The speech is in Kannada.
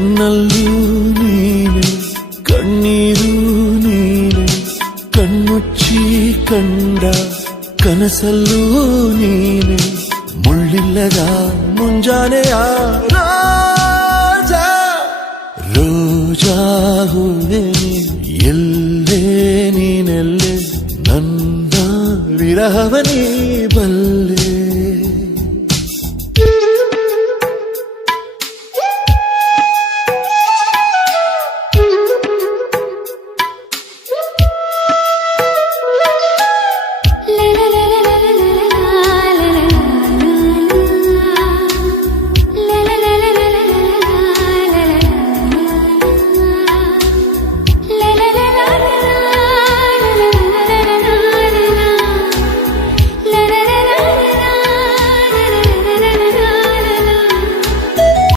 ಕಣ್ಣಲ್ಲೂ ನೀನೆ ಕಣ್ಣೀರು ನೀನೆ ಕಣ್ಮುಚ್ಚಿ ಕಂಡ ಕನಸಲ್ಲೂ ನೀನೆ ಮುಳ್ಳಿಲ್ಲದ ಮುಂಜಾನೆಯ ರಾಜಾ ರೋಜಾ ಹೂವೆ ಎಲ್ಲೇ ನೀನೆಲ್ಲೇ ನನ್ನ ವಿರಹವನೇ